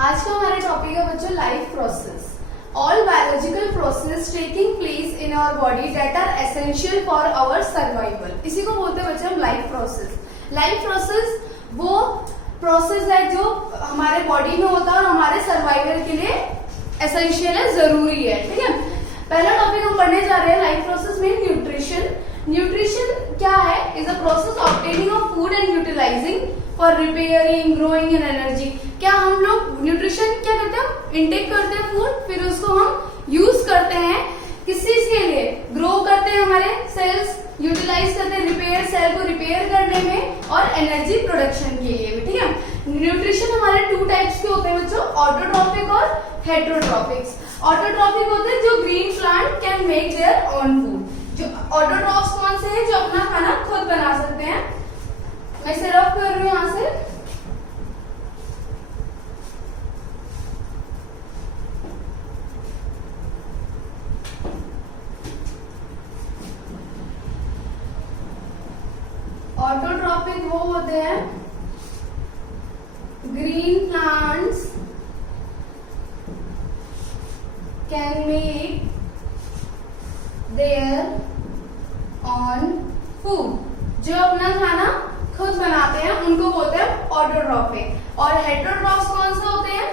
आज का हमारा टॉपिक है बच्चों life process. All biological process taking place in our body that are essential for our survival. इसी को बोलते हैं बच्चों लाइफ प्रोसेस। लाइफ प्रोसेस वो प्रोसेस है जो हमारे बॉडी में होता है और हमारे सर्वाइवल के लिए एसेंशियल है, जरूरी है। ठीक है, पहला टॉपिक हम पढ़ने जा रहे हैं लाइफ प्रोसेस में न्यूट्रिशन। न्यूट्रिशन क्या है? Is a process obtaining of food and utilising for repairing, growing and energy. क्या हम लोग न्यूट्रिशन क्या करते हैं? इनटेक करते हैं फूड, फिर उसको हम यूज करते हैं किस चीज के लिए? ग्रो करते हैं हमारे सेल्स, यूटिलाइज करते हैं रिपेयर, सेल को रिपेयर करने में और एनर्जी प्रोडक्शन के लिए भी। ठीक है, न्यूट्रिशन हमारे टू टाइप्स के होते हैं बच्चों, ऑटोट्रॉपिक और हेटेरोट्रॉपिक्स। ऑटोट्रॉपिक होते हैं जो green plant can make their own food. जो ऑटोट्रॉप्स कौन से हैं? जो अपना खाना खुद बना सकते हैं। मैं इसे रफ कर रही हूं यहां से। ऑटोट्रॉपिक वो होते हैं green plants can make their on food. जो अपना खाना खुद बनाते हैं उनको बोलते हैं ऑटोट्रॉपिक। और हेटेरोट्रॉप्स कौन से होते हैं?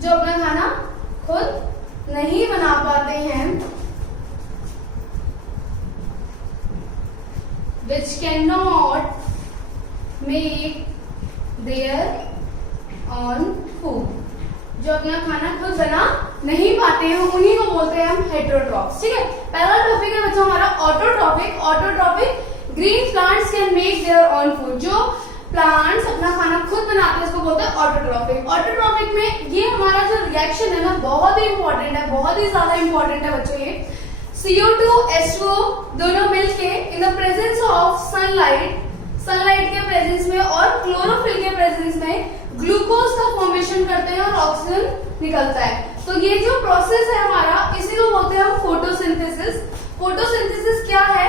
जो अपना खाना खुद नहीं बना पाते हैं, which cannot make their own food। जो अपना खाना खुद बना नहीं पाते हैं उन्हीं को बोलते हैं हम हेटेरोट्रॉप्स। ठीक है, पहला टॉपिक है बच्चों हमारा autotrophic. Autotrophic green plants can make their own food. जो प्लांट्स अपना खाना खुद बनाते हैं उसको बोलते हैं ऑटोट्रॉपिक। ऑटोट्रॉपिक में ये हमारा जो रिएक्शन है ना बहुत ही इंपॉर्टेंट है, बहुत ही ज्यादा इंपॉर्टेंट है बच्चों। ये CO2 H2O दोनों मिलके in the presence of sunlight, sunlight के प्रेजेंस में और क्लोरोफिल के प्रेजेंस में ग्लूकोज का फॉर्मेशन करते हैं और ऑक्सीजन निकलता है। तो ये जो प्रोसेस है हमारा, इसी को बोलते हैं हम फोटोसिंथेसिस। फोटोसिंथेसिस क्या है?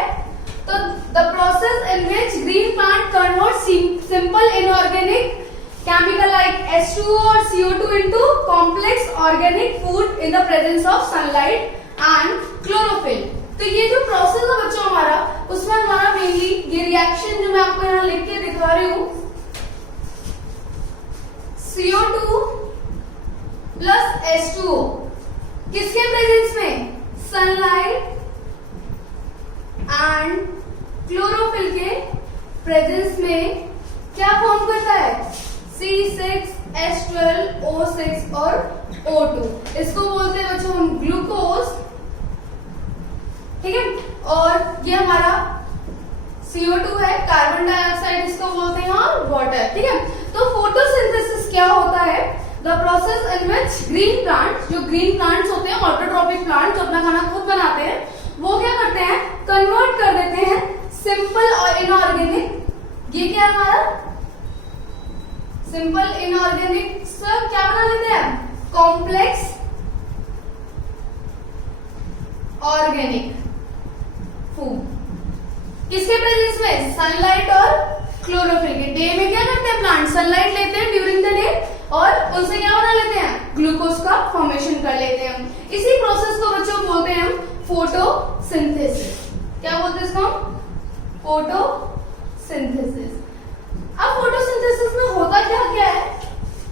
तो the process in which green plant convert simple inorganic chemical like H2O और CO2 into complex organic food in the presence of sunlight and chlorophyll. तो ये जो प्रोसेस है बच्चों हमारा, उसमें हमारा मेनली ये रिएक्शन जो मैं आपको यहाँ लिख के दिखा रही हूं, CO2 प्लस H2O किसके प्रेजेंस में? सनलाइट एंड क्लोरोफिल के प्रेजेंस में क्या फॉर्म करता है? C6H12O6 और O2। इसको बोलते हैं बच्चों हम ग्लूकोज। ठीक है, और ये हमारा CO2 है, कार्बन डाइऑक्साइड इसको बोलते हैं, और वाटर। ठीक है, तो फोटोसिंथेसिस क्या होता है? The process in which green plant, जो ग्रीन प्लांट्स होते हैं ऑटोट्रॉपिक प्लांट जो अपना खाना खुद बनाते हैं, वो क्या करते हैं? कन्वर्ट कर देते हैं सिंपल और इनऑर्गेनिक। ये क्या है हमारा? सिंपल इनऑर्गेनिक क्या बना लेते हैं? Complex organic food. किसके प्रेजेंस में? सनलाइट और क्लोरोफिल के। डे में क्या करते हैं प्लांट? सनलाइट लेते हैं ड्यूरिंग द डे और उनसे क्या बना लेते हैं? ग्लूकोज का फॉर्मेशन कर लेते हैं। इसी प्रोसेस को बच्चों बोलते हैं हम फोटोसिंथेसिस। क्या बोलते हैं इसको? फोटोसिंथेसिस। अब फोटोसिंथेसिस में होता क्या क्या है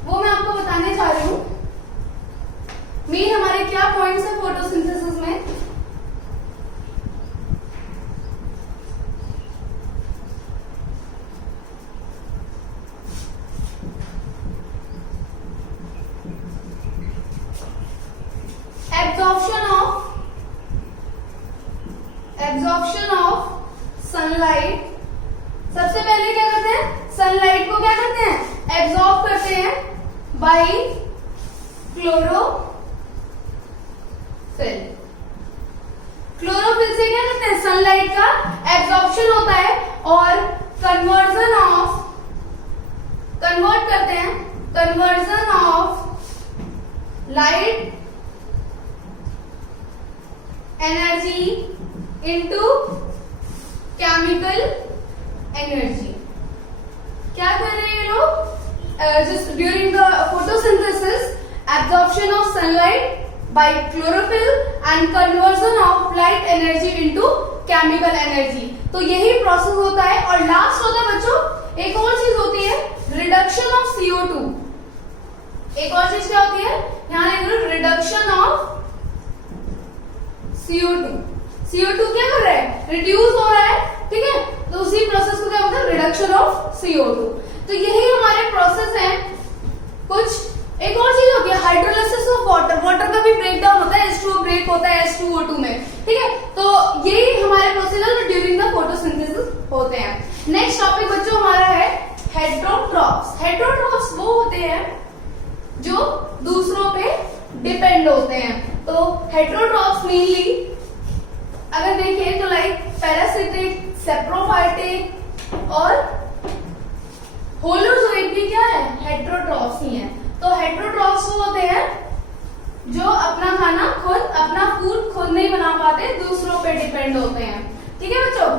वो मैं आपको बताने जा रही हूं। मेन हमारे क्या पॉइंट्स है फोटोसिंथेसिस में? Absorption of sunlight. सबसे पहले क्या करते हैं? सनलाइट को क्या करते हैं? एब्जॉर्ब करते हैं बाय क्लोरोफिल। क्लोरोफिल से क्या करते हैं? सनलाइट का एब्जॉर्प्शन होता है और कन्वर्ट करते हैं, conversion of light energy into chemical energy. क्या कर रहे हैं ये लोग? just during the photosynthesis, absorption of sunlight by chlorophyll and conversion of light energy into chemical energy. तो यही प्रोसेस होता है. और लास्ट होता है बच्चों एक और चीज होती है, रिडक्शन ऑफ CO2. एक और चीज क्या होती है, यहाँ लिख लो रिडक्शन ऑफ CO2. CO2 क्या कर रहा है, रिड्यूस हो रहा है. ठीक है, तो उसी प्रोसेस को क्या बोलते हैं, रिडक्शन ऑफ CO2. तो यही हमारे प्रोसेस है. कुछ एक और चीज होती है हाइड्रोलाइसिस ऑफ वाटर. वाटर का भी ब्रेक डाउन होता है, H2O ब्रेक होता है H2O2 में. ठीक है, तो यही हमारे प्रोसेस ड्यूरिंग द फोटोसिंथेसिस होते हैं. नेक्स्ट टॉपिक बच्चों हमारा है हेटरोट्रॉफ्स. हेटरोट्रॉफ्स वो होते हैं जो दूसरों पे डिपेंड होते हैं. तो हेटरोट्रॉफ्स मेनली अगर देखें तो लाइक पैरासिटिक, सेप्रोफाइटिक और होलोजोइक भी क्या है, हेटरोट्रॉफ्स ही हैं. तो हेटरोट्रॉफ्स वो होते हैं जो अपना खाना खुद, अपना फूड खुद नहीं बना पाते, दूसरों पे डिपेंड होते हैं. ठीक है बच्चों,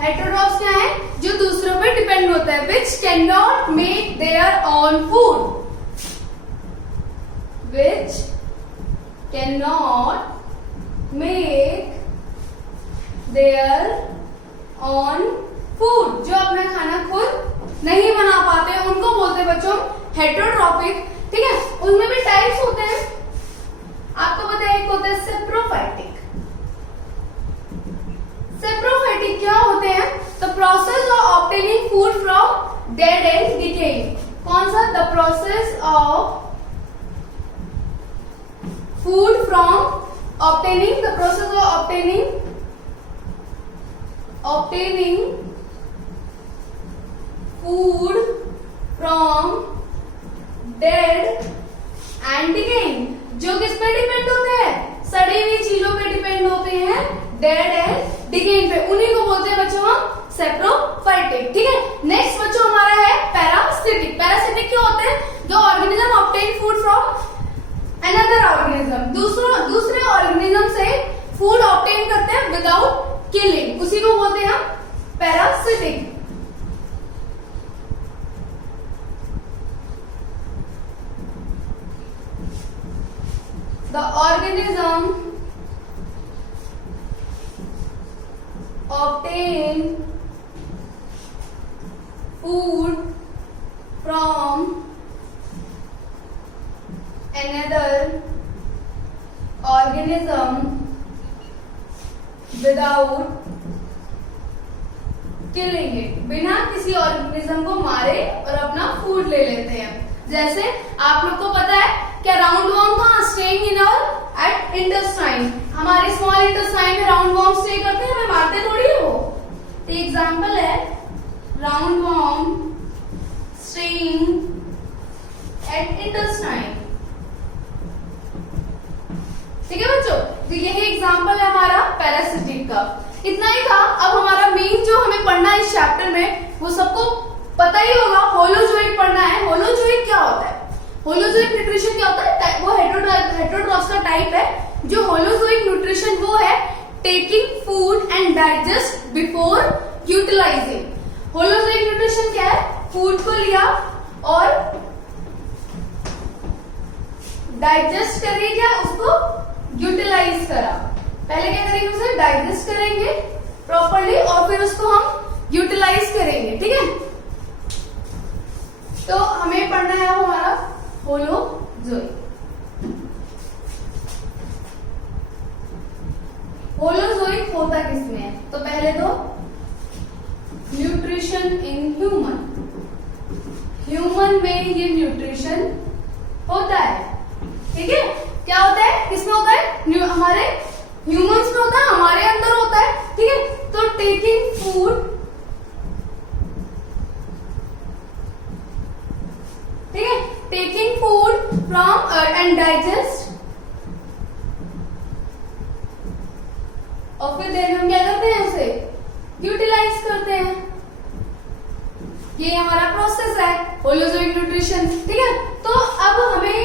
हेटरोट्रॉफ्स क्या है, जो दूसरों पे डिपेंड होता है. Which can not make their own food. Which can not make their own food. जो अपना खाना खुद नहीं बना पाते उनको बोलते हैं बच्चों हेटरोट्रॉफिक. ठीक है, उनमें भी टाइप्स होते हैं. आपको पता है एक होता है सेप्रोफाइटिक. सेप्रोफाइटिक क्या होते हैं, the process of obtaining food from dead and decaying. कौन सा, the process of food from obtaining, the process of obtaining food from dead and decaying. जो किस पे डिपेंड होते हैं, सड़ी हुई चीजों पे डिपेंड होते हैं, डेड एंड डिकेइंग पे. उन्हीं को बोलते हैं बच्चों हम सेप्रोफाइटिक. ठीक है, नेक्स्ट बच्चों हमारा है पैरासिटिक. पैरासिटिक क्या होते हैं, जो organism obtain food from another organism. दूसरे ऑर्गेनिज्म से फूड ऑब्टेन करते हैं विदाउट किलिंग, उसी को बोलते हैं हम parasitic. The organism obtain food from another organism without killing it. बिना किसी ऑर्गेनिज्म को मारे और अपना फूड ले लेते हैं. जैसे आप लोग को पता है क्या, राउंड वॉर्म कहाँ staying in our at intestine. हमारे स्मॉल इंटेस्टाइन में राउंड वॉर्म स्टे करते हैं, हमें मारते थोड़ी है वो. तो एग्जाम्पल है round warm staying at intestine. ठीक है बच्चों, तो यही एग्जाम्पल है हमारा पैरासिटिक का. इतना ही था. अब हमारा मेन जो हमें पढ़ना है इस चैप्टर में, वो सबको पता ही होगा, होलोजोइक पढ़ना है. होलोजोइक क्या होता है, होलोजोइक न्यूट्रिशन क्या होता है, वो हेटरोट्रॉफ्स का टाइप है. जो होलोजोइक न्यूट्रिशन वो है taking food and digest before utilising. Holozoic nutrition क्या है, फूड को लिया और डाइजेस्ट करके क्या उसको यूटिलाइज करा. पहले क्या करेंगे, उसे डाइजेस्ट करेंगे प्रॉपरली और फिर उसको हम यूटिलाइज करेंगे. ठीक है, तो हमें पढ़ना है वो हमारा होलोजोइक. होलोजोइक होता किसमें है, तो पहले तो न्यूट्रिशन इन ह्यूमन. ह्यूमन में ये न्यूट्रिशन होता है. ठीक है, क्या होता है, किसमें होता है, हमारे ह्यूमंस में होता है, हमारे अंदर होता है. ठीक है, तो टेकिंग फूड, ठीक है, taking food from and digest, और फिर देन हम क्या करते हैं, उसे यूटिलाइज करते हैं. ये हमारा प्रोसेस है होलोजोइक न्यूट्रिशन. ठीक है, तो अब हमें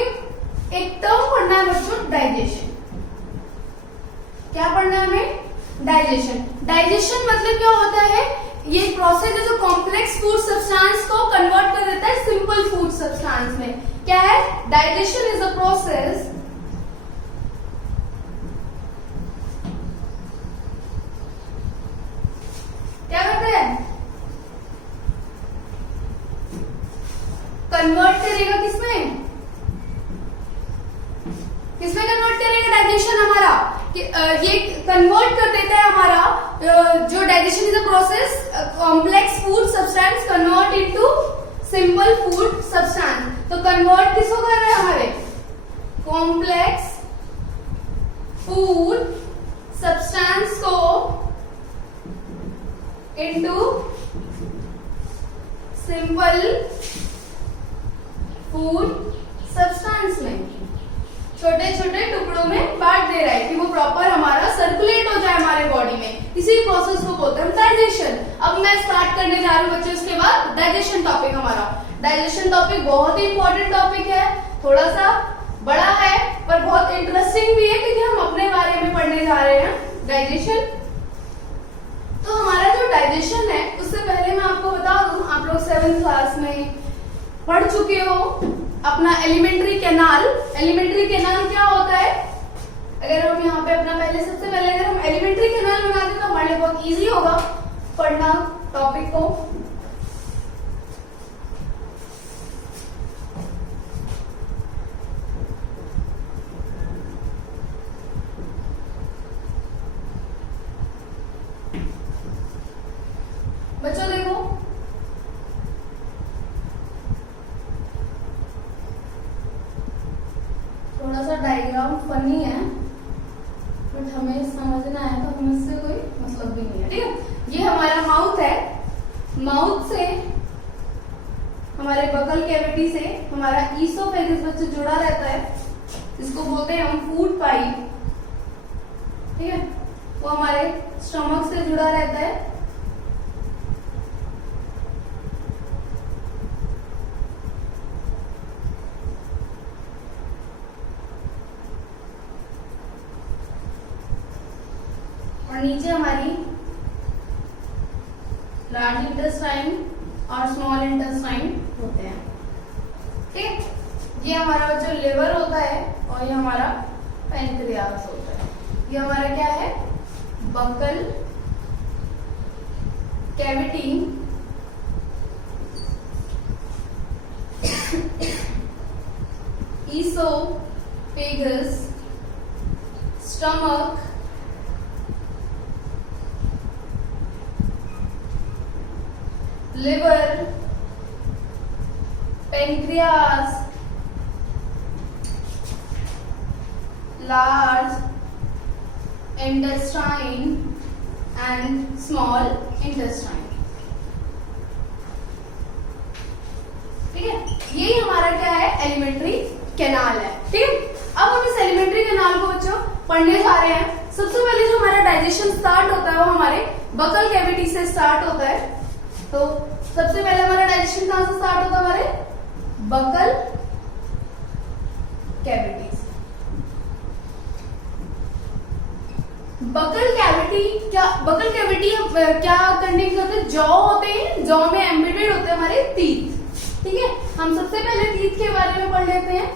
एक टर्म पढ़ना है बच्चों, डाइजेशन. डाइजेशन। डाइजेशन मतलब क्या होता है, ये प्रोसेस है जो कॉम्प्लेक्स फूड सब्सटेंस को कन्वर्ट कर देता है सिंपल फूड सब्सटेंस में। क्या है, डाइजेशन इज अ प्रोसेस क्या करते हैं, कन्वर्ट करेगा किसमें, किसमें कन्वर्ट करेगा डाइजेशन हमारा, ये कन्वर्ट कर देता है हमारा जो digestion is a process complex food substance convert into simple food substance. तो कन्वर्ट किसको कर रहे हैं, हमारे कॉम्प्लेक्स फूड सब्सटेंस को इनटू सिंपल फूड सब्सटेंस में छोटे छोटे टुकड़ों में बांट दे रहा है कि वो प्रॉपर हमारा सर्कुलेट हो जाए हमारे बॉडी में। इसी प्रोसेस को बोलते हैं डाइजेशन। अब मैं स्टार्ट करने जा रही हूँ बच्चे, उसके बाद डाइजेशन टॉपिक हमारा। डाइजेशन टॉपिक बहुत ही इंपॉर्टेंट टॉपिक है, थोड़ा सा बड़ा है पर बहुत इंटरेस्टिंग भी है क्योंकि हम अपने बारे में पढ़ने जा रहे हैं डाइजेशन। तो हमारा जो डाइजेशन है, उससे पहले मैं आपको बता दूं, आप लोग 7th क्लास में पढ़ चुके हो अपना एलिमेंट्री कैनाल। एलिमेंट्री कैनाल क्या होता है, अगर हम यहाँ पे अपना पहले सबसे पहले अगर हम एलिमेंट्री कैनाल बना दें तो हमारे लिए बहुत इजी होगा पढ़ना टॉपिक को। बच्चों देखो, थोड़ा सा डायग्राम फनी है बट हमें समझना है तो हमें इससे कोई मतलब भी नहीं है, ठीक है। ये हमारा माउथ है, माउथ से हमारे बगल कैविटी से हमारा ईसोफेगस बच्चे जुड़ा रहता है, इसको बोलते हैं हम फूड पाइप, ठीक है। वो हमारे स्टमक से जुड़ा रहता है। और नीचे हमारी लार्ज इंटेस्टाइन और स्मॉल इंटेस्टाइन होते हैं, ठीक है। ये हमारा जो लिवर होता है और ये हमारा पैनक्रियास होता है। ये हमारा क्या है, buccal cavity, oesophagus, stomach, liver, pancreas, large intestine and small intestine, ठीक है। यही हमारा क्या है, एलिमेंट्री कैनाल है, ठीक है। अब हम इस एलिमेंट्री कैनाल को बच्चों पढ़ने जा रहे हैं। सबसे पहले जो हमारा डाइजेशन स्टार्ट होता है वो हमारे बकल कैविटी से स्टार्ट होता है। तो सबसे पहले हमारा डाइजेशन कहां से स्टार्ट होगा, हमारे बकल कैविटी से। बकल कैविटी क्या करने के होते हैं, जॉ होते हैं, जॉ में एम्बेडेड होते हैं हमारे टीथ, ठीक है। हम सबसे पहले टीथ के बारे में पढ़ लेते हैं।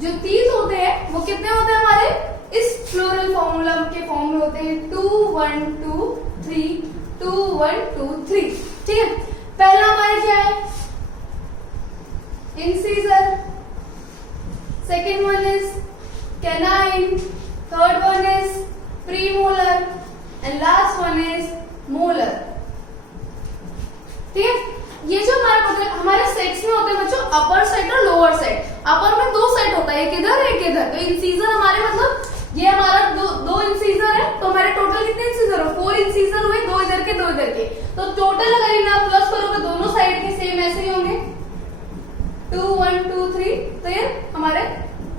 जो टीथ होते हैं वो कितने होते हैं हमारे, इस फ्लोरल फॉर्मूला के फॉर्म में होते हैं 2 1 2 3 2 1 2 3, ठीक है। पहला हमारा क्या है, incisor, second one is canine, third one is premolar and last one is molar, ठीक है। ये जो हमारे सेक्स में होते हैं बच्चों, अपर सेट और लोअर सेट। अपर में 2 सेट होता है, एक इधर एक इधर। तो इंसीजर हमारे मतलब ये हमारा दो इंसीजर है, तो हमारे टोटल कितने इंसीजर हो, 4 इंसीजर हुए, 2 इधर के 2 इधर के। तो टोटल अगर इन्हें आप प्लस करोगे दोनों साइड के सेम ऐसे ही होंगे, 2 1 2 3, तो ये हमारे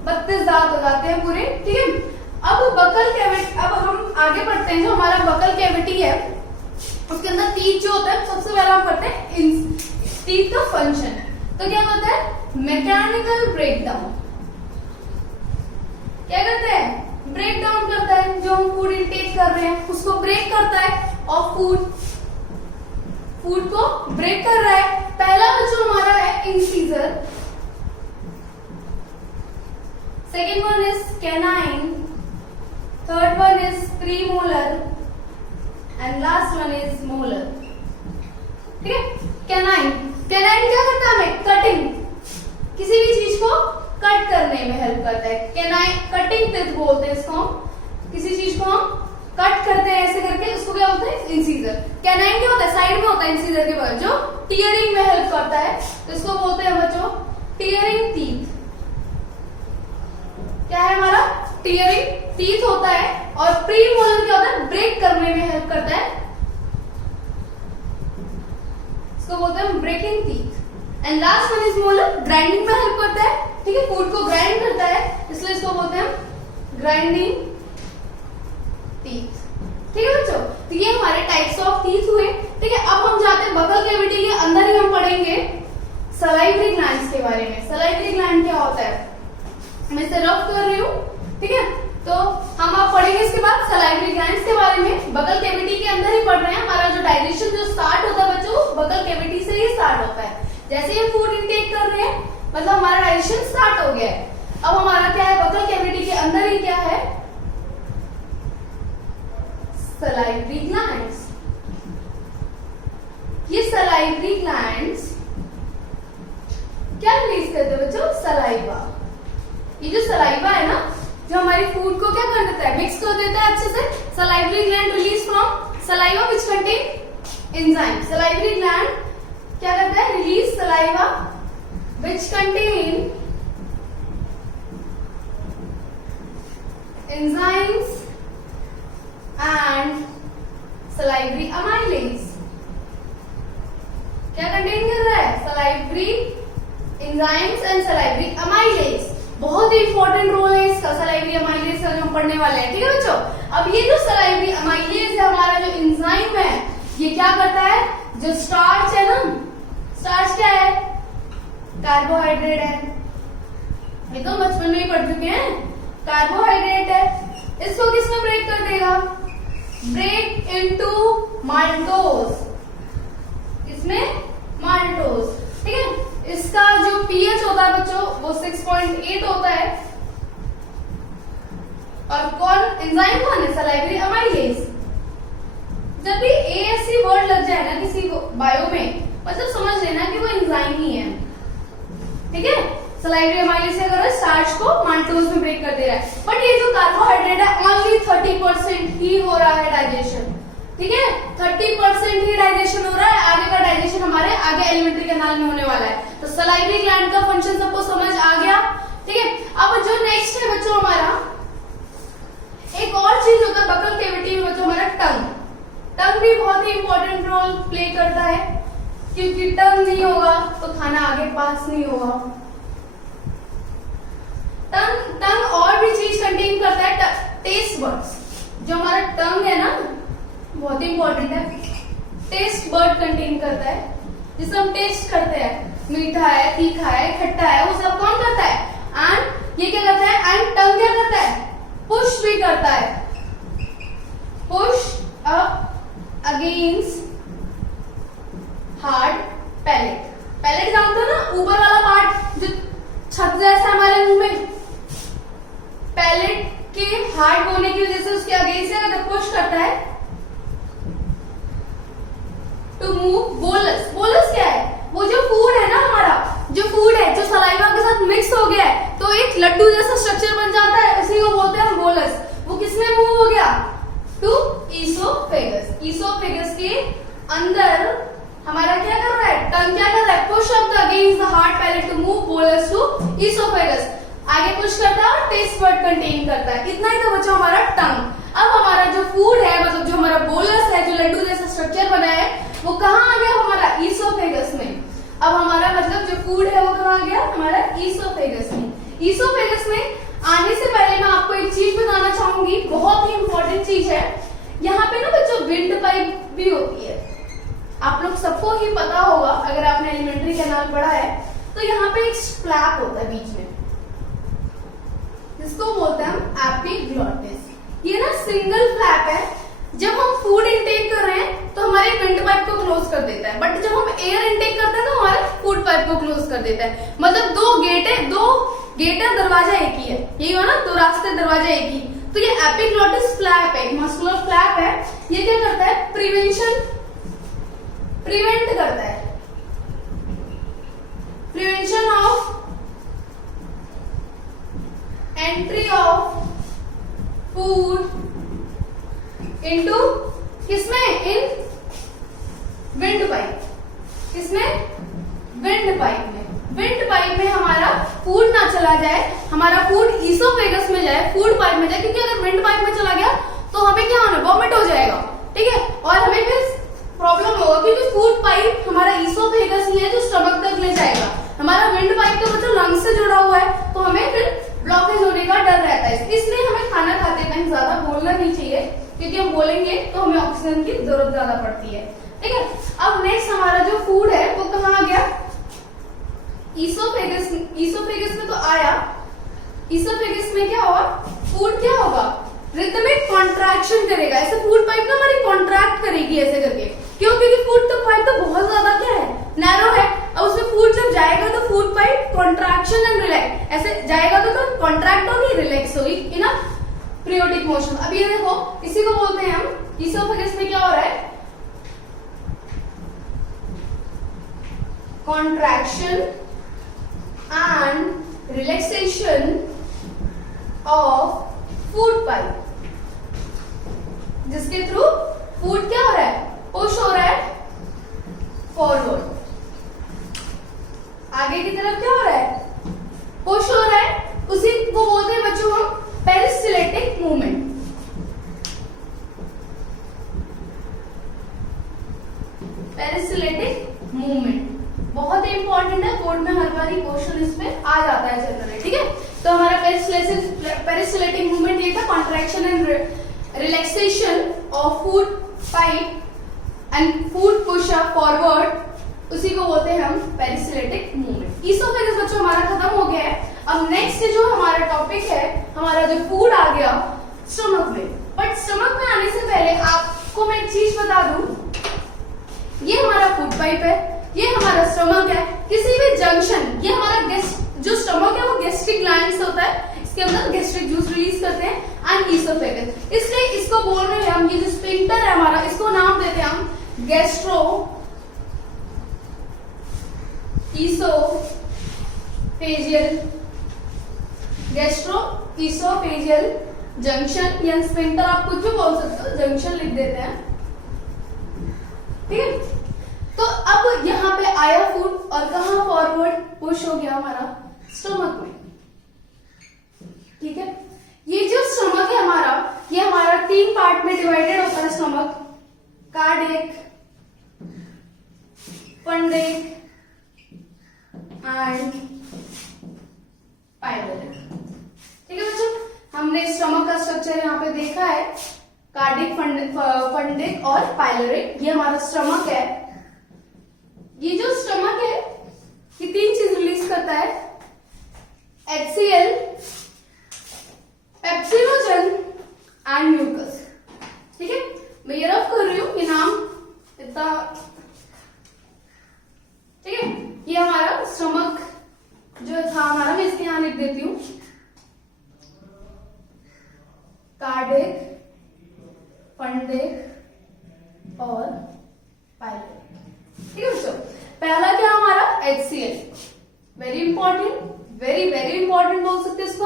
32 दांत हो जाते हैं पूरे, ठीक है। अब बकल कैविटी, अब हम आगे बढ़ते हैं। जो हमारा बकल कैविटी है उसके अंदर टीथ जो होता है, सबसे पहले हम पढ़ते हैं टीथ का फंक्शन। तो क्या होता है, मैकेनिकल ब्रेकडाउन। क्या करते हैं, ब्रेक डाउन करता है। जो हम फूड इंटेक कर रहे हैं, उसको ब्रेक करता है, और फूड को ब्रेक कर रहा है। पहला बच्चों हमारा है incisor, second one is canine, third one is premolar and last one is molar. ठीक है, कैनाइन क्या करता है हमें? कटिंग, किसी भी चीज को कट करने में हेल्प करता है। कैनाइन कटिंग टिप बोलते हैं इसको, किसी चीज को हम कट करते हैं ऐसे करके, उसको क्या बोलते हैं? इंसीजर। कैनाइन क्या होता है? साइड में होता है इंसीजर के बाद, जो टीयरिंग में हेल्प करता है, तो इसको बोलते हैं बच्चों टीयरिंग टीथ। क्या है हमारा? टीयरिंग टीथ होता है। और प्रीमोलर क्या होता है? ब्रेक करने में हेल्प करता है, इसको बोलते हैं breaking teeth. And last one is molar, grinding में हेल्प करता है। ठीक है, फूड को ग्राइंड करता है, इसलिए इसको बोलते हैं ग्राइंडिंग टीथ। ठीक है बच्चों, तो ये हमारे टाइप्स ऑफ टीथ हुए। ठीक है, अब हम जाते हैं बकल कैविटी के अंदर ही हम पढ़ेंगे सलाइवरी ग्लैंड्स के बारे में। सलाइवरी ग्लैंड क्या होता है, मैं इसे रफ कर रही हूँ। ठीक है, तो हम आप पढ़ेंगे इसके बाद सलाइवरी ग्लैंड्स के बारे में। बकल कैविटी के अंदर ही पढ़ रहे हैं। हमारा जो डाइजेशन जो स्टार्ट होता है बच्चों, बकल कैविटी से ही स्टार्ट होता है। जैसे ही फूड इनटेक कर रहे हैं, मतलब हमारा डाइजेशन स्टार्ट हो गया है। अब हमारा क्या है? बकल कैविटी के अंदर ही क्या है? Salivary glands. ये सलाइवरी ग्लैंड्स क्या रिलीज करते हैं बच्चों? सलाइवा। ये जो सलाइवा है ना, जो हमारी फूड को क्या कर देता है? मिक्स कर देता है अच्छे से। Salivary gland release from saliva which contain enzyme. Salivary gland क्या करता है? Release saliva which contain enzymes and salivary amylase. क्या कंटेन कर रहा है? Salivary enzymes and salivary amylase. बहुत ही इंपॉर्टेंट रोल है इसका, सलाइवरी अमाइलेज का जो हम पढ़ने वाले हैं। ठीक है बच्चों, अब ये जो सलाइवरी अमाइलेज है, हमारा जो एंजाइम है, ये क्या करता है? जो स्टार्च है ना, स्टार्च क्या है? कार्बोहाइड्रेट है। ये तो बचपन में ही पढ़ चुके हैं, कार्बोहाइड्रेट है। इसको किसमें ब्रेक कर देगा? Break into maltose. इसमें माल्टोज। ठीक है, इसका जो पीएच होता है बच्चों वो 6.8 होता है। और कौन एंजाइम कौन है? Salivary amylase. जब भी एएससी वर्ड लग जाए ना किसी बायो में, मतलब समझ लेना कि वो एंजाइम ही है। ठीक है, सलाइवरी अमाइलेज से अगर स्टार्च को माल्टोज में ब्रेक कर दे रहा है। बट ये जो कार्बोहाइड्रेट है, ओनली 30% ही हो रहा है डाइजेशन। ठीक है, 30% ही डाइजेशन हो रहा है। आगे का डाइजेशन हमारे आगे एलिमेंट्री कैनाल में होने वाला है। तो सलाइवरी ग्लैंड का फंक्शन सबको समझ आ गया। ठीक है, अब जो नेक्स्ट है बच्चों हमारा, एक और चीज होता है बकल कैविटी में बच्चों, हमारा टंग। टंग भी बहुत ही इंपॉर्टेंट रोल प्ले करता है, क्योंकि टंग नहीं होगा तो खाना आगे पास नहीं होगा। टंग और भी चीज कंटेन करता है, टेस्ट बर्ड्स। जो हमारा टंग है ना, बहुत ही इंपॉर्टेंट है। टेस्ट बर्ड कंटेन करता है, जिसे हम टेस्ट करते हैं, मीठा है, तीखा है, खट्टा है, वो सब कौन करता है? एंड ये क्या करता है? एंड टंग क्या करता है? पुश भी करता है, push up against hard palate. Palate जानते हो ना, ऊपर वाला पार्ट जो छत जैसा हमारे मुंह में, पैलेट के हार्ड होने की वजह से उसके अगेंस्ट अगर पुश करता है टू मूव बोलस। बोलस क्या है? वो जो फूड है ना हमारा, जो फूड है जो सलाइवा के साथ मिक्स हो गया है, तो एक लड्डू जैसा स्ट्रक्चर बन जाता है, उसी को बोलते हैं बोलस। वो किसमें मूव हो गया? To oesophagus. ईसोफेगस के अंदर हमारा क्या कर रहा है? टंग क्या कर रहा है? Push up the against the hard palate to move bolus to oesophagus. आगे पुश करता है और टेस्ट बर्ड कंटेन करता है। इतना ही तो बचा हमारा टंग। अब हमारा जो फूड है, मतलब जो हमारा बोलस है, जो लड्डू जैसा स्ट्रक्चर बना है, वो कहाँ आ गया? हमारा ईसोफेगस में। अब हमारा मतलब जो फूड है वो कहाँ आ गया? हमारा ईसोफेगस में। ईसोफेगस में आने से पहले मैं आपको एक चीज बताना चाहूंगी, बहुत ही इंपॉर्टेंट चीज है। यहाँ पे ना बच्चों विंड पाइप भी होती है, आप लोग सबको ही पता होगा अगर आपने एलिमेंट्री कैनाल पढ़ा है। तो यहाँ पे एक फ्लैप होता है बीच में, जिसको बोलते हैं हम एपिग्लॉटिस। ये ना सिंगल फ्लैप है, पाइप को क्लोज कर देता है, बट जब हम एयर इनटेक करते हैं तो हमारे फूड पाइप को क्लोज कर देता है। मतलब दो गेट है, दरवाजा एक ही है, यही हो ना, दो रास्ते दरवाजा एक ही। तो ये एपिग्लॉटिस फ्लैप है, मस्कुलर फ्लैप है, ये क्या करता है, प्रिवेंट करता है, prevention of entry of food into किसमें, इन विंड पाइप, किसमें, विंड पाइप में। विंड पाइप में हमारा फूड ना चला जाए, हमारा फूड ईसोफेगस में जाए, फूड पाइप में जाए, क्योंकि अगर विंड पाइप में चला गया तो हमें क्या होना, वॉमिट हो जाएगा, ठीक है, और हमें फिर प्रॉब्लम होगा, क्योंकि फूड पाइप हमारा ईसोफेगस ही है जो स्टमक तक ले जाएगा। हमारा विंड पाइप तो मतलब लंग्स से जुड़ा हुआ है, तो हमें फिर ब्लॉकेज होने का डर रहता है। इसलिए हमें खाना खाते टाइम ज्यादा बोलना नहीं चाहिए, क्योंकि हम बोलेंगे तो हमें ऑक्सीजन की जरूरत ज्यादा पड़ती है, ठीक है। अब नेक्स्ट हमारा जो फूड है वो कहाँ आ गया, ईसोफेगस में तो आया। ईसोफेगस में क्या होगा, फूड क्या होगा, रिदमिक कॉन्ट्रैक्शन करेगा, ऐसे फूड पाइप ना हमारी कॉन्ट्रैक्ट करेगी ऐसे करके, क्यों, क्योंकि फूड तो पाइप तो बहुत ज्यादा क्या है, नैरो है, और उसमें फूड जब जाएगा तो food pipe contraction and relax, ऐसे जाएगा तो कॉन्ट्रैक्ट होगी, रिलैक्स होगी इन अ पीरियोडिक मोशन। अब ये देखो, इसी को बोलते हैं हम, ईसोफेगस में क्या हो रहा है, contraction and relaxation of food pipe, जिसके थ्रू फूड क्या हो रहा है, पुश हो रहा है फॉरवर्ड, आगे की तरफ क्या हो रहा है, पुश हो रहा है, उसी को बोलते हैं बच्चों हम पेरिस्टिलेटिक मूवमेंट। पेरिस्टिलेटिक मूवमेंट बहुत ही इंपॉर्टेंट है, बोर्ड में हर बार ही क्वेश्चन इस पे आ जाता है जनरली, ठीक है। तो हमारा पेरिस्टिलेटिक मूवमेंट ये था, contraction and relaxation of food pipe and food push up forward, उसी को बोलते हैं हम पेरिस्टिलेटिक मूवमेंट। ईसोफेगस बच्चों हमारा खत्म हो गया है। अब नेक्स्ट जो हमारा टॉपिक है, हमारा जो फूड आ गया स्टमक में। बट स्टमक में आने से पहले आपको मैं एक चीज बता दूं, ये हमारा फूड पाइप है, ये हमारा स्टमक है, किसी भी जंक्शन, ये हमारा जो स्टमक है वो गैस्ट्रिक ग्लैंड से होता है, इसके अंदर गैस्ट्रिक जूस रिलीज करते हैं, एंड ईसोफेगस, इसलिए इसको बोल रहे हैं हम, ये जो स्फिंक्टर है हमारा, इसको नाम देते हैं हम gastro oesophageal, gastro oesophageal junction या स्फिंक्टर, आप कुछ भी बोल सकते हो, जंक्शन लिख देते हैं, ठीक है। तो अब यहाँ पे आया फूड और कहाँ फॉरवर्ड पुश हो गया हमारा स्टमक में, ठीक है। ये जो स्टमक है हमारा, ये हमारा 3 पार्ट में डिवाइडेड होता है stomach, cardiac, fundic and pyloric, ठीक है बच्चों। हमने स्टमक का स्ट्रक्चर यहाँ पे देखा है, कार्डिक, फंडिक और पाइलोरिक, ये हमारा स्टमक है। ये जो स्टमक है ये 3 चीज रिलीज करता है, HCl, पेप्सिनोजन एंड म्यूकस, ठीक है। मैं ये रफ कर रही हूं, ये नाम इतना, ठीक है। ये हमारा स्टमक जो था हमारा, मैं इसके यहां लिख देती हूं, कार्डिक, फंडिक और पाइलोरिक, ठीक है बच्चों। पहला क्या हमारा HCl, very important, very very important बोल सकते हैं इसको।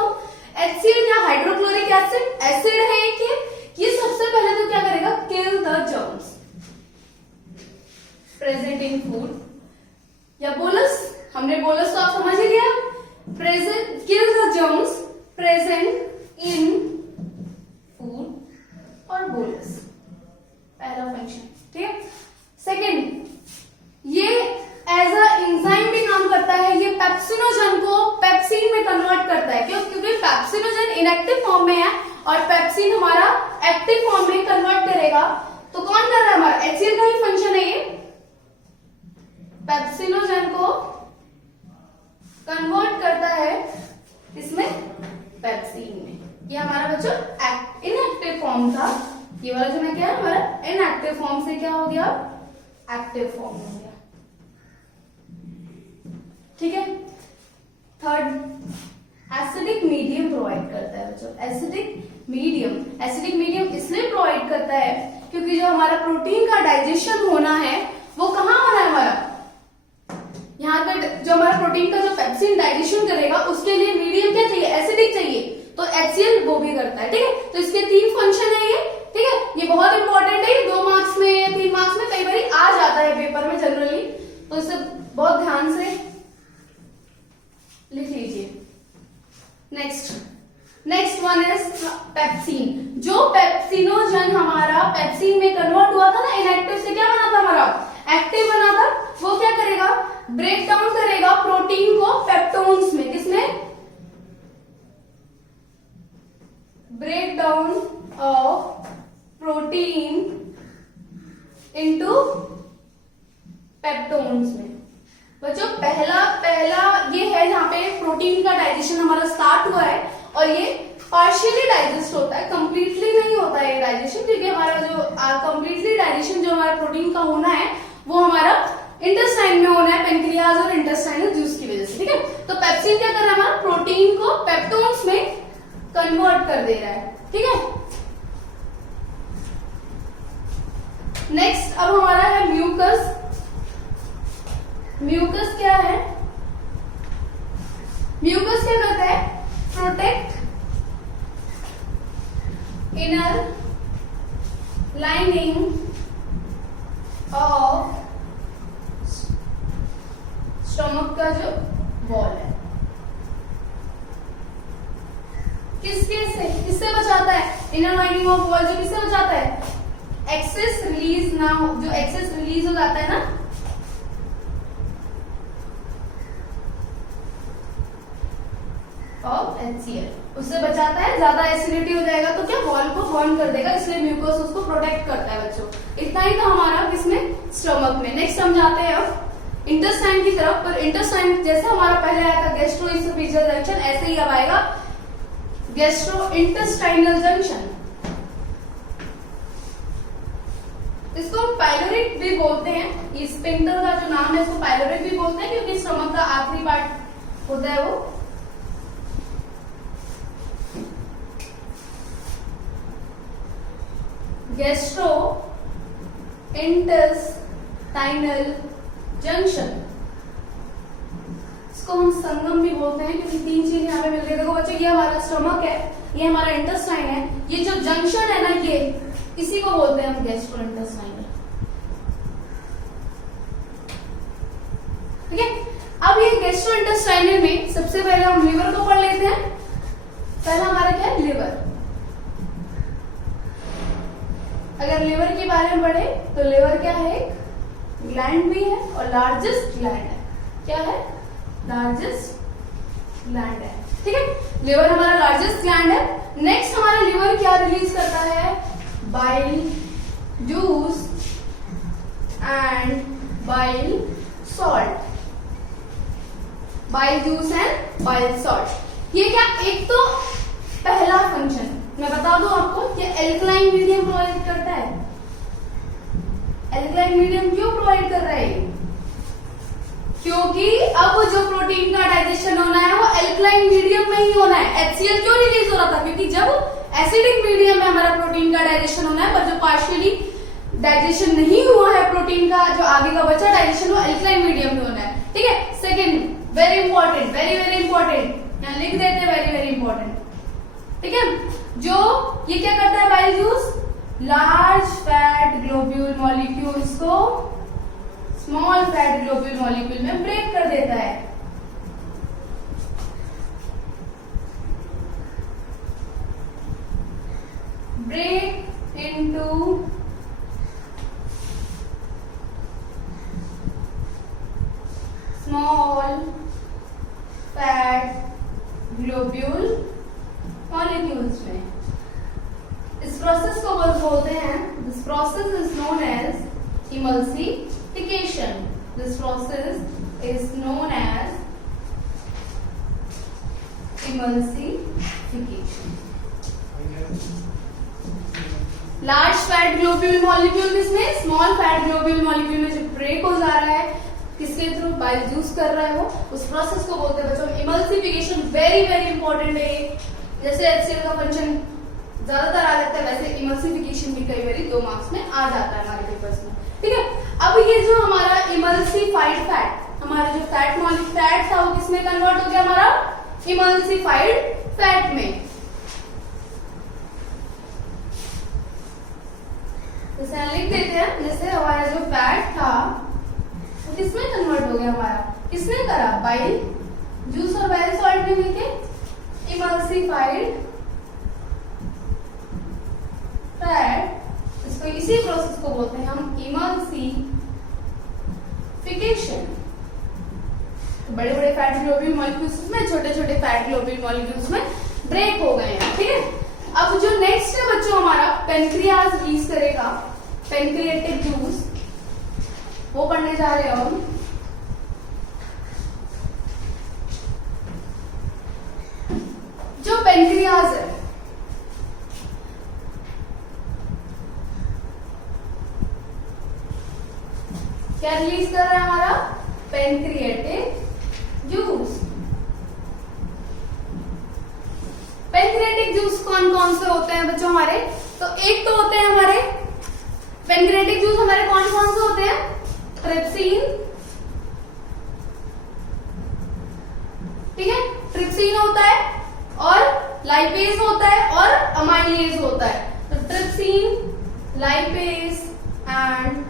HCl या हाइड्रोक्लोरिक एसिड, एसिड है एक ये सबसे पहले तो क्या करेगा, kill the germs present in food, या बोलस, हमने बोलस तो आप समझ ही लिया, present, kill the germs present in food और बोलस, पहला फंक्शन, ठीक है। सेकेंड, ये एज अ एंजाइम भी काम करता है, ये पेप्सिनोजन को पेप्सिन में कन्वर्ट करता है, क्यों, क्योंकि पेप्सिनोजन इनएक्टिव फॉर्म में है और पेप्सिन हमारा एक्टिव फॉर्म में कन्वर्ट करेगा। तो कौन कर रहा है, हमारा HCl का ही फंक्शन है ये, पेप्सिनोजन को कन्वर्ट करता है इसमें पेप्सिन में। ये हमारा बच्चों इनएक्टिव फॉर्म था, ये वाला जो मैं क्या है हमारा इनएक्टिव फॉर्म से क्या हो गया, एक्टिव फॉर्म हो गया। ठीक है। थर्ड, एसिडिक मीडियम प्रोवाइड करता है बच्चों। एसिडिक मीडियम इसलिए प्रोवाइड करता है क्योंकि जो हमारा प्रोटीन का डाइजेशन होना है वो कहाँ होना है हमारा, यहाँ पे जो हमारा प्रोटीन का जो पेप्सिन डाइजेशन करेगा उसके लिए मीडियम क्या चाहिए, एसिडिक चाहिए, तो HCl वो भी करता है। ठीक है, तो इसके 3 फंक्शन है ये। ठीक है, ये बहुत इंपॉर्टेंट है, 2 मार्क्स में या 3 मार्क्स में कई बार आ जाता है पेपर में जनरली, तो इसे बहुत ध्यान से लिख लीजिए। Next one is pepsin. जो पेप्सिनोजन हमारा पेप्सिन में कन्वर्ट हुआ था ना, इनएक्टिव से क्या बना था हमारा, एक्टिव बना था, वो क्या करेगा, ब्रेक डाउन करेगा प्रोटीन को पेप्टोन्स में। किसमें, break down of protein into peptones में। बच्चों पहला ये है जहां पे प्रोटीन का डाइजेशन हमारा स्टार्ट हुआ है, और ये पार्शियली डाइजेस्ट होता है, कंप्लीटली नहीं होता है ये डाइजेशन, क्योंकि हमारा जो कंप्लीटली डाइजेशन जो हमारा प्रोटीन का होना है वो हमारा इंटेस्टाइन में होना है, पेनक्रियाज और इंटेस्टाइनल जूस की वजह से। ठीक है, तो पेप्सिन क्या कर रहा है, हमारा प्रोटीन को पेप्टोन्स में कन्वर्ट कर दे रहा है। ठीक है, नेक्स्ट अब हमारा है म्यूकस। म्यूकस क्या है, म्यूकस क्या करता है, protect inner lining of stomach का जो वॉल है। किससे बचाता है, इनर लाइनिंग ऑफ वॉल जो किससे बचाता है, एक्सेस रिलीज ना हो, जो एक्सेस रिलीज हो जाता है ना, ऑफ HCl, उससे बचाता है। ज्यादा एसिडिटी हो जाएगा तो क्या, वॉल को बर्न कर देगा, इसलिए म्यूकोस उसको प्रोटेक्ट करता है बच्चों। इतना ही था हमारा किसमें, स्टमक में। नेक्स्ट हम जाते हैं अब इंटेस्टाइन की तरफ। पर इंटेस्टाइन जैसे हमारा पहले आया था गैस्ट्रोइसोफेजियल जंक्शन, ऐसे ही अब आएगा गैस्ट्रो इंटेस्टाइनल जंक्शन। इसको हम पाइलोरिक भी बोलते हैं, ये स्पिंक्टर का जो नाम है इसको पाइलोरिक भी बोलते हैं, क्योंकि स्टमक का आखिरी पार्ट होता है वो। गैस्ट्रो इंटेस्टाइनल जंक्शन, इसको हम संगम भी बोलते हैं, क्योंकि 3 चीज यहाँ पे मिल रही है। देखो बच्चों, ये हमारा स्टमक है, ये हमारा इंटेस्टाइन है, ये जो जंक्शन है ना, ये इसी को बोलते हैं हम गैस्ट्रो इंटेस्टाइनल। ठीक है, अब ये गैस्ट्रो इंटेस्टाइनल में सबसे पहले हम लिवर को पढ़ लेते हैं। पहला हमारा क्या है, लिवर। अगर लिवर के बारे में पढ़े तो लिवर क्या है, एक ग्लैंड भी है और लार्जेस्ट ग्लैंड है। क्या है, लार्जेस्ट ग्लैंड है। ठीक है, लिवर हमारा लार्जेस्ट ग्लैंड है। नेक्स्ट हमारा लिवर क्या रिलीज करता है, bile juice and bile salt. Bile juice and bile salt, ये क्या, एक तो पहला फंक्शन मैं बता दूं आपको, ये एल्कलाइन मीडियम प्रोवाइड करता है। एल्कलाइन मीडियम क्यों प्रोवाइड कर रहा है, क्योंकि अब जो प्रोटीन का डाइजेशन होना है वो एल्कलाइन मीडियम में ही होना है। HCl क्यों रिलीज हो रहा था, क्योंकि जब एसिडिक मीडियम में हमारा प्रोटीन का डाइजेशन होना है, पर जो पार्शियली डाइजेशन नहीं हुआ है प्रोटीन का, जो आगे का बचा डाइजेशन, वो एल्कलाइन मीडियम में होना है। ठीक है, second very important, very important, यहां लिख देते हैं वेरी इंपॉर्टेंट। ठीक है, जो ये क्या करता है, bile juice large fat globule molecules को स्मॉल फैट ग्लोब्यूल मॉलिक्यूल में ब्रेक कर देता है। Break into small fat globule molecules में। इस प्रोसेस को बोलते हैं, this process is known as emulsification. This process is known as emulsification. Large fat globule molecule किसमें, स्मॉल फैट ग्लोब्यूल मॉलिक्यूल में जो ब्रेक हो जा रहा है, किसके थ्रू, बाइल जूस कर रहा है वो, उस प्रोसेस को बोलते हैं बच्चों इमल्सिफिकेशन। वेरी वेरी इंपॉर्टेंट है। जैसे HCl का फंक्शन ज्यादातर आ जाता है, वैसे इमल्सिफिकेशन भी कई बार 2 मार्क्स में आ जाता है हमारे पेपर्स में, ठीक है। अब ये जो हमारा इमल्सिफाइड फैट, हमारा जो फैट था वो किसमें कन्वर्ट हो गया, हमारा इमल्सिफाइड फैट में। जैसे लिख देते हैं, जैसे हमारा जो फैट था वो किसमें कन्वर्ट हो गया, हमारा किसने करा, बाइल जूस और बाइल सॉल्ट में मिलके इमल्सिफाइड फैट। इसको इसी प्रोसेस को बोलते हैं हम इमल्सिफिकेशन। बड़े बड़े फैट ग्लोब्यूल मॉलिक्यूल्स में छोटे छोटे फैट ग्लोब्यूल मॉलिक्यूल्स में ब्रेक हो गए हैं, ठीक है। अब जो नेक्स्ट है बच्चों हमारा पेनक्रियाज रिलीज करेगा पेनक्रिएटिक जूस, वो पढ़ने जा रहे हैं हम। जो पेनक्रियाज है क्या रिलीज कर रहा है, हमारा पेनक्रिएटिक जूस। पेनक्रिएटिक जूस कौन कौन से होते हैं बच्चों हमारे, तो एक तो होते हैं हमारे पेनक्रिएटिक जूस, हमारे कौन कौन से होते हैं, ट्रिप्सिन, ठीक है, ट्रिप्सिन होता है और लाइपेज होता है और अमाइलेज होता है। तो ट्रिप्सिन, लाइपेज एंड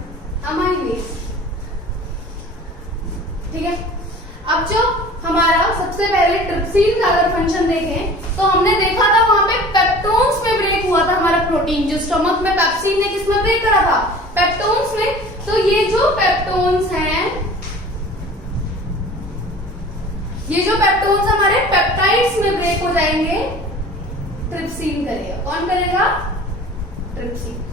अमाइलेज, ठीक है। अब जो हमारा सबसे पहले ट्रिप्सिन का अगर फंक्शन देखें तो हमने देखा था वहां पे पेप्टोन्स में ब्रेक हुआ था हमारा प्रोटीन, जो स्टमक में पेप्सिन ने किसमें ब्रेक करा था, पेप्टोन्स में। तो ये जो पेप्टोन्स हैं, ये जो पेप्टोन्स हमारे पेप्टाइड्स में ब्रेक हो जाएंगे, ट्रिप्सिन करेगा। कौन करेगा, ट्रिप्सिन।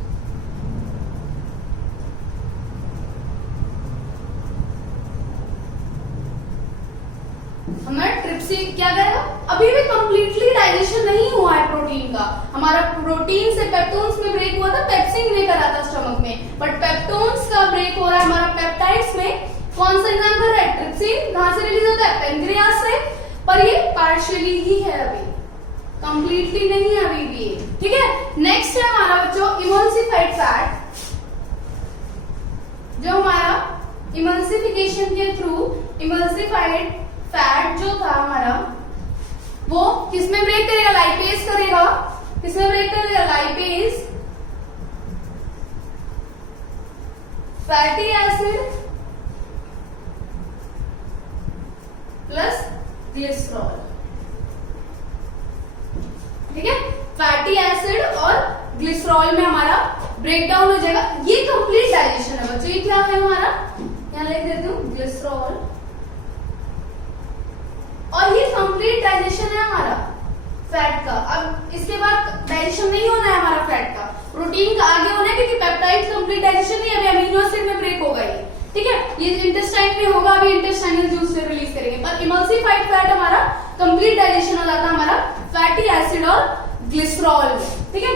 हमारा ट्रिप्सिन क्या करेगा, अभी भी कंप्लीटली डाइजेशन नहीं हुआ है प्रोटीन का, हमारा प्रोटीन से पेप्टोन्स में ब्रेक हुआ था, पेप्सिन ने करा था स्टमक में, बट पेप्टोन्स का ब्रेक हो रहा है हमारा पेप्टाइड्स में। कौन सा एग्जाम कर रहा है, ट्रिप्सिन। कहां से रिलीज होता है, पेनक्रियाज से, पर ये पार्शियली ही है, अभी कंप्लीटली नहीं है अभी भी, ठीक है। नेक्स्ट है हमारा बच्चों इमल्सिफाइड फैट। जो हमारा इमल्सिफिकेशन के थ्रू इमल्सिफाइड फैट जो था हमारा, वो किसमें ब्रेक करेगा, लाइपेज करेगा। किसमें ब्रेक करेगा, lipase, fatty acid plus glycerol, ठीक है। फैटी एसिड और ग्लिसरॉल में हमारा ब्रेकडाउन हो जाएगा। ये कंप्लीट डाइजेशन है बच्चों। ये क्या है हमारा, यहां लिख देती हूं, ग्लिसरॉल, और ये कंप्लीट डाइजेशन है हमारा फैट का। अब इसके बाद डाइजेशन नहीं होना है हमारा फैट का, प्रोटीन का आगे होना है, क्योंकि पेप्टाइड कंप्लीट डाइजेशन नहीं, अभी अमीनो एसिड में ब्रेक होगा ये, ठीक है। ये इंटेस्टाइन में होगा, अभी इंटेस्टाइनल जूस से रिलीज करेंगे, पर इमल्सिफाइड फैट हमारा कंप्लीट डाइजेशन हो जाता है हमारा फैटी एसिड और ग्लिसरॉल में, ठीक है।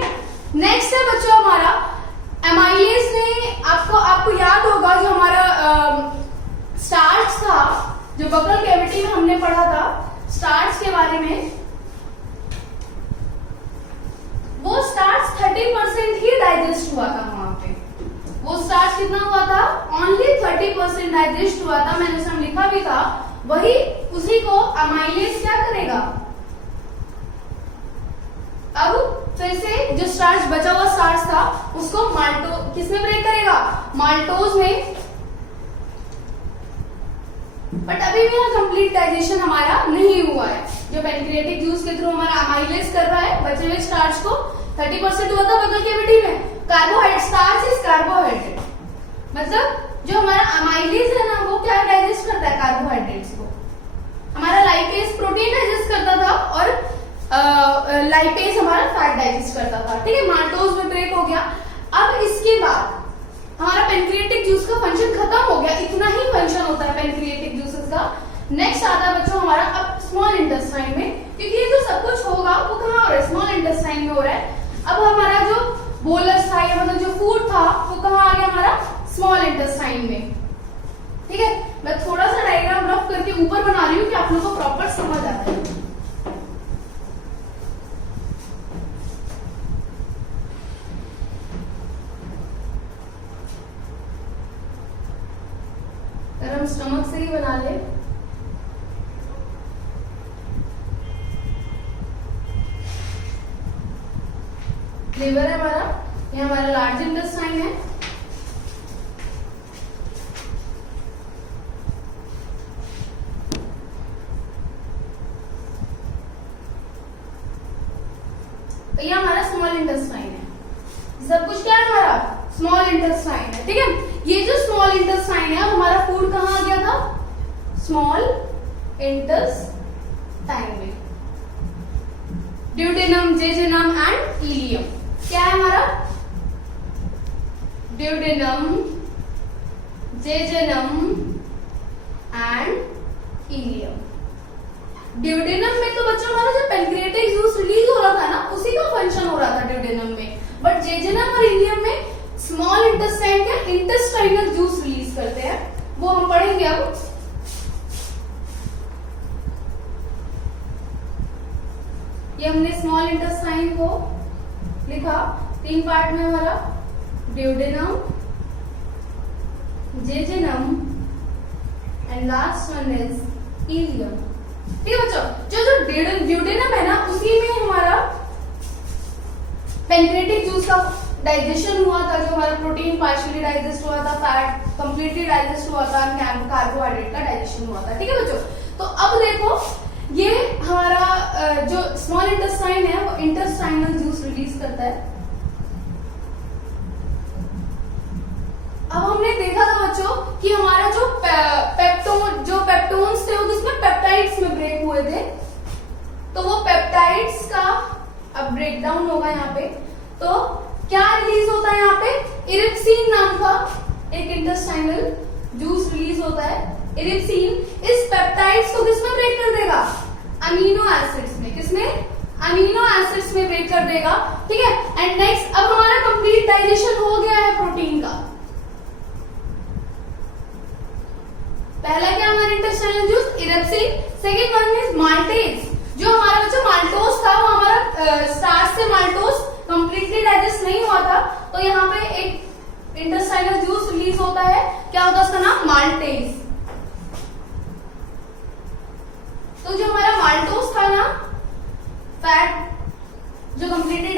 नेक्स्ट है बच्चों हमारा एमाइलेज में। आपको याद होगा जो हमारा स्टार्च था, जो बकल कैविटी में हमने पढ़ा था स्टार्च के बारे में, वो स्टार्च 30% ही डाइजेस्ट हुआ था वहां पे। वो स्टार्च कितना हुआ था, ओनली 30% डाइजेस्ट हुआ था। मैंने उसमें लिखा भी था, वही उसी को अमाइलेज क्या करेगा। अब फिर से जो स्टार्च बचा हुआ स्टार्च था उसको किसमें ब्रेक करेगा, माल्टोज में। बट अभी भी कंप्लीट डाइजेशन हमारा नहीं हुआ है। जो पेनक्रिएटिक जूस के थ्रू हमारा अमाइलेज कर रहा है बचे हुए स्टार्च को, 30% हुआ था बकल कैविटी में। कार्बोहाइड्रेट, स्टार्च इज कार्बोहाइड्रेट, मतलब जो हमारा अमाइलेज है ना, वो क्या डाइजेस्ट करता है, कार्बोहाइड्रेट्स को। हमारा लाइपेज प्रोटीन डाइजेस्ट करता था और लाइपेज हमारा फैट डाइजेस्ट करता था, ठीक है। माल्टोज में ब्रेक हो गया। अब इसके बाद हमारा पेनक्रिएटिक जूस का फंक्शन खत्म हो गया, इतना ही फंक्शन होता है पेनक्रिएटिक जूसेस का। नेक्स्ट आता है बच्चों हमारा अब स्मॉल इंटेस्टाइन में, क्योंकि ये जो सब कुछ होगा वो कहाँ हो रहा है, स्मॉल इंटेस्टाइन में हो रहा है। अब हमारा जो बोलस था, या मतलब जो फूड था वो कहाँ आ गया हमारा स्मॉल इंटेस्टाइन में। ठीक है, मैं थोड़ा सा डायग्राम रफ करके ऊपर बना रही हूँ कि आप लोगों को प्रॉपर समझ आ रहा है। अगर हम स्टमक से ही बना ले, लिवर है हमारा, ये हमारा लार्ज इंटेस्टाइन है, ये हमारा स्मॉल इंटेस्टाइन है। सब कुछ क्या है हमारा स्मॉल इंटेस्टाइन है। ठीक है, ये जो स्मॉल इंटेस्टाइन है, अब हमारा फूड कहाँ आ गया था स्मॉल इंटेस्टाइन में, ड्यूडेनम, जेजुनम एंड इलियम। क्या है हमारा duodenum, jejunum and ileum. Duodenum में तो बच्चों हमारा जो पेनक्रिएटिक जूस रिलीज हो रहा था ना, उसी का फंक्शन हो रहा था ड्यूडेनम में, बट जेजुनम और इलियम में स्मॉल इंटेस्टाइन का इंटेस्टाइनल जूस रिलीज करते हैं, वो हम पढ़ेंगे अब। ये हमने स्मॉल इंटेस्टाइन को लिखा 3 पार्ट में हमारा, duodenum, jejunum and last one is ilium. ठीक है बच्चों, जो ड्यूडेनम है ना, उसी में हमारा पेनक्रिएटिक जूस का डाइजेशन हुआ था, जो हमारा प्रोटीन पार्शियली डाइजेस्ट हुआ था, फैट कंप्लीटली डाइजेस्ट हुआ था, कार्बोहाइड्रेट का डाइजेशन हुआ था। ठीक है बच्चों, तो अब देखो ये हमारा जो स्मॉल इंटेस्टाइन है वो इंटेस्टाइनल जूस रिलीज करता है। अब हमने देखा था बच्चों कि हमारा जो पेप्टोन्स थे वो किसमें पेप्टाइड्स में ब्रेक हुए थे, तो वो पेप्टाइड्स का अब ब्रेकडाउन होगा यहाँ पे, तो क्या रिलीज होता है यहाँ पे, इरिप्सिन नाम का एक इंटेस्टाइनल जूस रिलीज होता है। इरिप्सिन इस पेप्टाइड्स को किसमें ब्रेक कर देगा, अमीनो एसिड्स में, किसमें अमीनो एसिड्स में ब्रेक कर देगा। ठीक है, एंड नेक्स्ट अब हमारा कंप्लीट डाइजेशन हो गया है प्रोटीन का। पहला क्या हमारा intestinal juice erepsin, second one is maltase, जो हमारा बच्चा माल्टोस था वो हमारा स्टार्च से माल्टोस कंप्लीटली डाइजेस्ट नहीं हुआ था, तो यहाँ पे एक इंटेस्टाइनल जूस रिलीज होता है, क्या होता है उसका नाम माल्टेज। तो जो हमारा माल्टोस था ना, फैट जो कंप्लीटली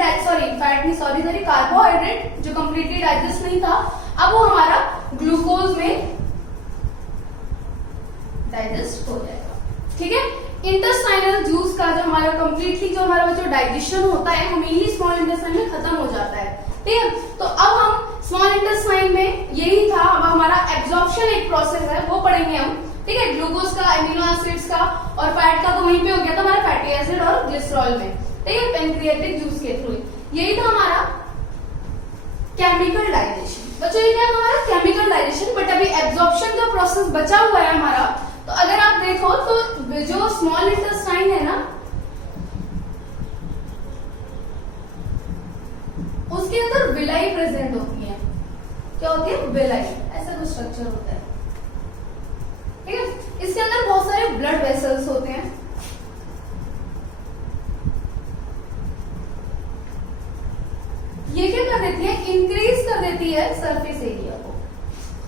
कार्बोहाइड्रेट जो कंप्लीटली डाइजेस्ट नहीं था, अब वो हमारा ग्लूकोज में डाइजेस्ट हो जाएगा। ठीक है, इंटेस्टाइनल जूस का जो हमारा कंप्लीटली जो हमारा जो डाइजेशन होता है वो मेनली स्मॉल इंटेस्टाइन में खत्म हो जाता है। ठीक है, तो अब हम स्मॉल इंटेस्टाइन में यही था, अब हमारा एब्जॉर्प्शन एक प्रोसेस है वो पढ़ेंगे हम। ठीक है, ग्लूकोज का, एमिनो एसिड्स का और फैट का तो वहीं पे हो गया था हमारा फैटी एसिड और ग्लिसरॉल में। ठीक है, पेनक्रिएटिक जूस के थ्रू यही था हमारा केमिकल डाइजेशन। बच्चों ये क्या है हमारा केमिकल डाइजेशन, बट अभी एब्जॉर्प्शन का प्रोसेस बचा हुआ है हमारा। तो अगर आप देखो तो जो स्मॉल इंटेस्टाइन है ना, उसके अंदर विलाई प्रेजेंट होती है। क्या होती है, विलाई, ऐसा कुछ स्ट्रक्चर होता है। ठीक है, इसके अंदर बहुत सारे ब्लड वेसल्स होते हैं। ये क्या कर देती है, इंक्रीज कर देती है सरफेस एरिया को,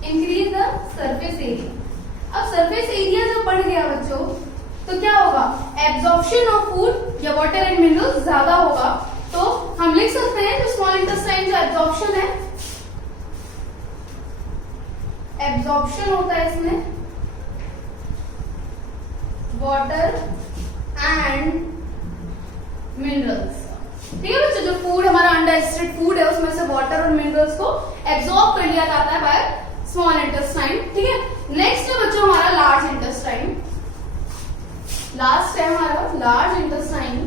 इंक्रीज द सरफेस एरिया। अब सरफेस एरिया जब बढ़ गया बच्चों, तो क्या होगा, एब्जॉर्प्शन ऑफ फूड या वाटर एंड मिनरल्स ज्यादा होगा। तो हम लिख सकते हैं जो स्मॉल इंटेस्टाइन जो एब्जॉर्प्शन है, एब्जॉर्प्शन होता है इसमें वाटर एंड मिनरल्स। ठीक है बच्चों, जो फूड हमारा अनडाइजेस्टेड फूड है उसमें से वाटर और मिनरल्स को एब्जॉर्ब कर लिया जाता है बाय स्मॉल इंटेस्टाइन। ठीक है, नेक्स्ट है बच्चों हमारा लार्ज इंटेस्टाइन। लास्ट है हमारा लार्ज इंटेस्टाइन।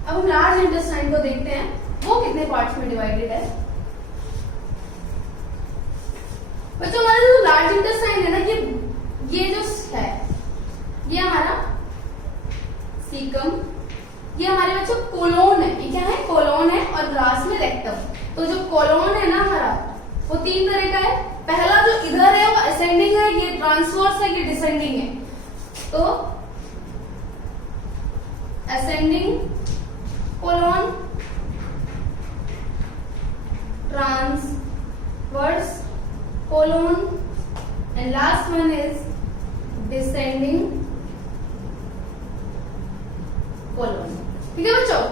अब हम लार्ज इंटेस्टाइन को देखते हैं, वो कितने पार्ट्स में डिवाइडेड है। बच्चों हमारा जो लार्ज इंटेस्टाइन है ना, ये जो है ये हमारा सीकम, ये हमारे बच्चों कोलोन है। ये क्या है, कोलोन है, और लास्ट में रेक्टम। तो तो जो कोलोन है ना हमारा, वो 3 तरह का है। पहला जो इधर है वो असेंडिंग है, ये ट्रांसवर्स है, ये डिसेंडिंग है। तो ascending colon, transverse colon, and last one is descending colon. ठीक है बच्चों,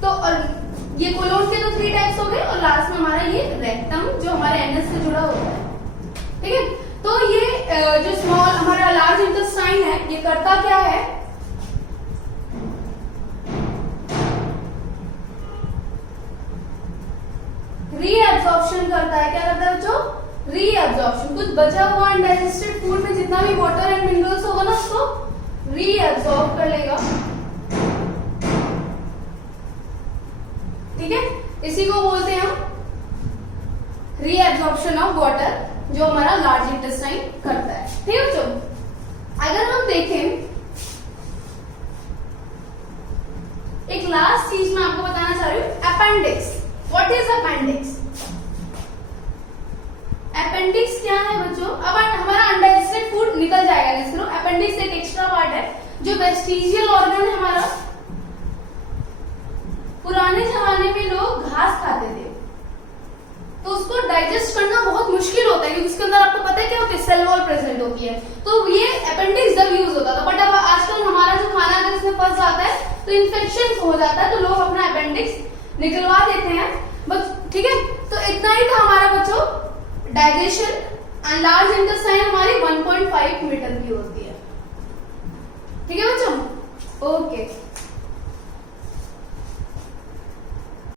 तो और ये कोलोन के तो 3 टाइप्स हो गए, और लास्ट में हमारा ये रेक्टम जो हमारे एनस से जुड़ा होता है। ठीक है, तो ये जो स्मॉल हमारा लार्ज इंटेस्टाइन है, ये करता क्या है, रीअब्जॉर्प्शन करता है। क्या करता है बच्चों, रीअब्जॉर्प्शन। कुछ बचा हुआ अनडाइजेस्टेड फूड में जितना भी वाटर एंड मिनरल्स होगा ना, उसको रीअब्जॉर्ब कर लेगा। ठीक है, इसी को बोलते हैं हम रीअब्जॉर्प्शन ऑफ वाटर, जो हमारा लार्ज इंटेस्टाइन करता है। ठीक है बच्चों, अगर हम देखें एक लास्ट चीज मैं आपको बताना चाह रही हूँ, appendix. What is appendix? Appendix क्या है बच्चों? अब हमारा अनडाइजेस्टेड फूड निकल जाएगा जिस थ्रू। अपेंडिक्स एक एक्स्ट्रा पार्ट है जो वेस्टिजियल ऑर्गन है हमारा। पुराने जमाने में लोग घास खाते थे, तो उसको डाइजेस्ट करना बहुत मुश्किल होता है, क्योंकि उसके अंदर आपको पता है क्या होती है, सेल वॉल प्रेजेंट होती है। तो ये अपेंडिक्स जब यूज होता था, बट अब आजकल हमारा जो खाना अगर इसमें फंस जाता है तो इन्फेक्शन हो जाता है, तो लोग अपना अपेंडिक्स निकलवा देते हैं बस। ठीक है, तो इतना ही था हमारा बच्चों डाइजेशन। एंड लार्ज इंटेस्टाइन हमारी 1.5 मीटर की होती है। ठीक है बच्चों, ओके।